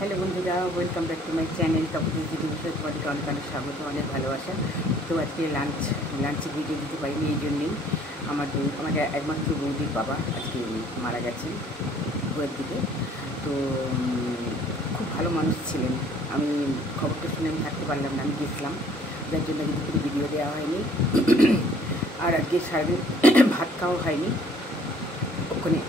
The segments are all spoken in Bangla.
হ্যালো বন্ধুরা, welcome back to my channel. Tapati বিষয়ে তোমাদেরকে অনেক অনেক স্বাগত, অনেক ভালোবাসা। তো আজকে লাঞ্চের ভিডিও দিতে পারিনি, এই জন্যেই আমাদের একমাত্র বৌদির বাবা আজকে মারা গেছেন ভোরের দিকে। তো খুব ভালো মানুষ ছিলেন। আমি খবরটা শুনে আমি থাকতে পারলাম না, আমি গেছিলাম, যার জন্য কিন্তু কোনো ভিডিও দেওয়া হয়নি। আর আজকে সারাদিন ভাত খাওয়া হয়নি। ওখানে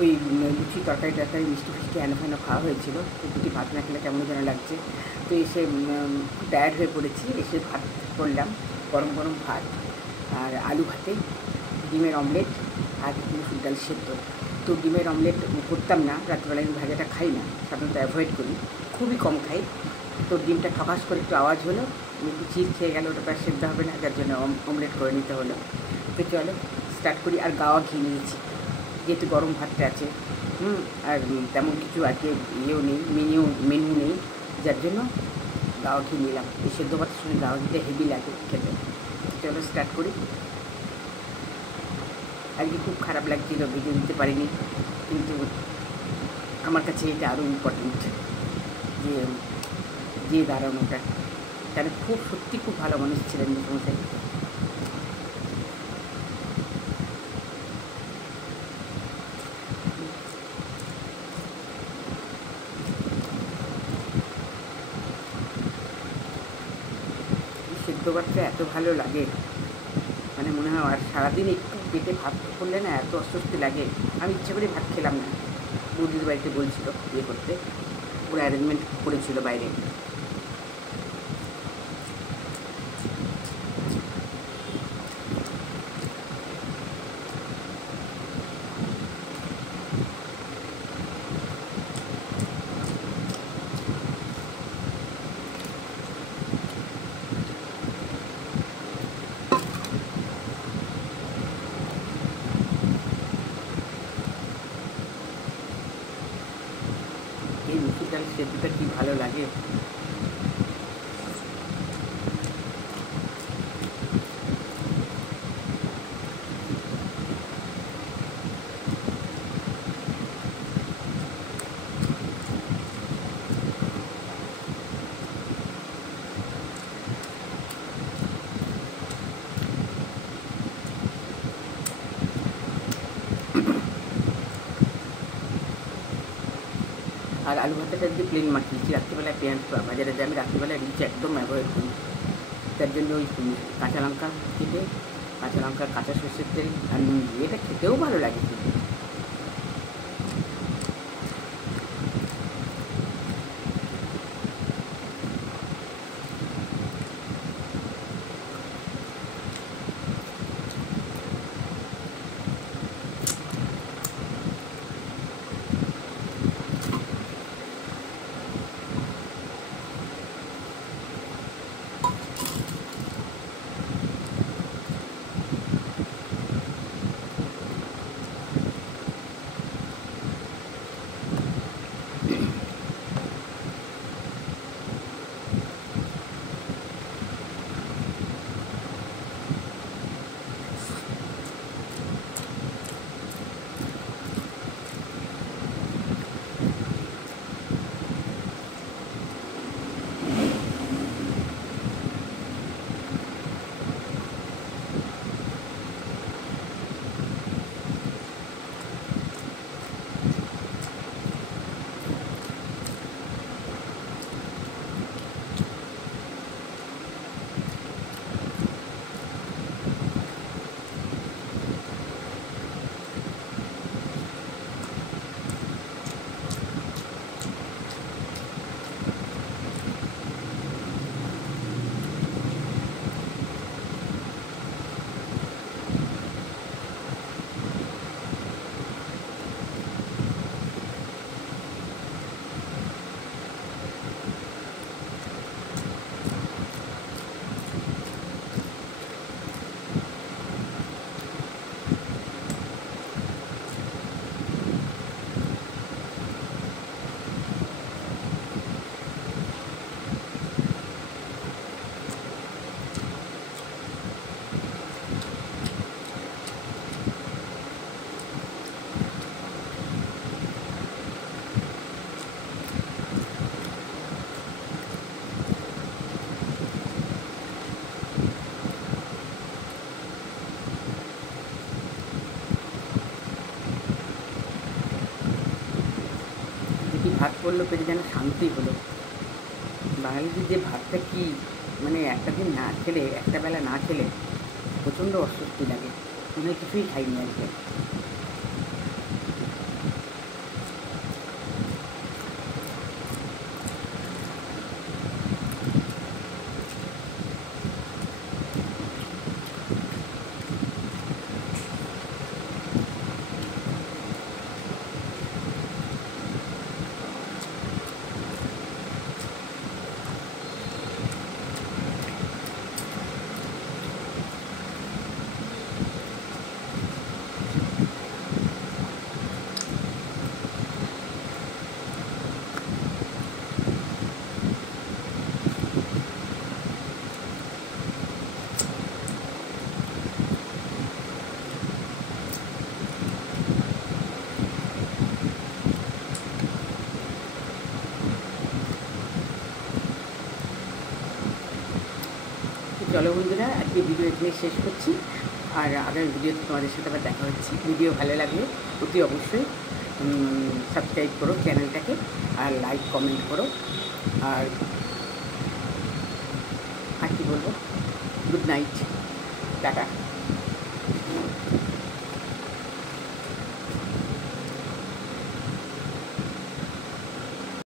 ওই লুচি তরকারি মিষ্টি ফিষ্টি ফেনো খাওয়া হয়েছিল। তো দুটি ভাত না খেলে কেমন যেন লাগছে। তো এসে খুব টায়ার্ড হয়ে পড়েছি, এসে ভাত করলাম, গরম গরম ভাত আর আলু ভাতে ডিমের অমলেট আর মুসুর ডাল সেদ্ধ। তো ডিমের অমলেট করতাম না, রাত্রিবেলায় আমি ভাজাটা খাই না, সাধারণত অ্যাভয়েড করি, খুবই কম খাই। তো ডিমটা ঠকাস করে একটু আওয়াজ হলো, একটু চিড় খেয়ে গেল, ওটা প্রায় সেদ্ধ হবে না, যার জন্য অমলেট করে নিতে হলো। তো চলো স্টার্ট করি। আর গাওয়া ঘি নিয়েছি, যেহেতু গরম ভাতটা আছে। আর তেমন কিছু আজকে ইয়েও নেই, মেনু নেই, যার জন্য গাওয়া ঘি নিলাম। এই সেদ্ধ ভাতের সঙ্গে গাওয়া ঘিটা হেভি লাগে খেতে। চলো স্টার্ট করি। আজকে খুব খারাপ লাগছিল, ভিডিও দিতে পারিনি, কিন্তু আমার কাছে এটা আরও ইম্পর্টেন্ট যে দাঁড়ানোটা। তাহলে সত্যি খুব ভালো মানুষ ছিলেন মশাই। সেদ্ধ ভাতটা এত ভালো লাগে, মানে মনে হয় আর সারাদিন একটু পেটে ভাত করলে না এত অস্বস্তি লাগে। আমি ইচ্ছে করে ভাত খেলাম না, বৌদির বাড়িতে বলছিল ইয়ে করতে, পুরো অ্যারেঞ্জমেন্ট করেছিল বাইরে। এই মুসুর ডাল সেদ্ধটা কী ভালো লাগে। আর আলু ভাতাটা যদি প্লেন মাখিয়েছি, রাত্রিবেলায় পেঁয়াজ বাজারে যায়, আমি রাত্রিবেলায় রিচ একদম অ্যাভয়েড করি। তার জন্য ওই কাঁচা লঙ্কা কেটে, কাঁচা লঙ্কা, কাঁচা সর্ষের তেল আর নুন দিয়ে, এটা খেতেও ভালো লাগে কিন্তু। কি ভাত পড়লো পেটে যেন শান্তি হলো। বাঙালিদের যে ভাতটা কি মানে একটা দিন না খেলে, একটা বেলা না খেলে প্রচণ্ড অস্বস্তি লাগে, মনে হয় কিছুই খাইনি আজকে। চলো বন্ধুরা, আজকে ভিডিও এখানে শেষ করছি। আর আগামী ভিডিওতে তোমাদের সাথে আবার দেখা হচ্ছে। ভিডিও ভালো লাগলে অতি অবশ্যই সাবস্ক্রাইব করো চ্যানেলটাকে, আর লাইক কমেন্ট করো। আর আর কি বলবো, গুড নাইট, টাটা।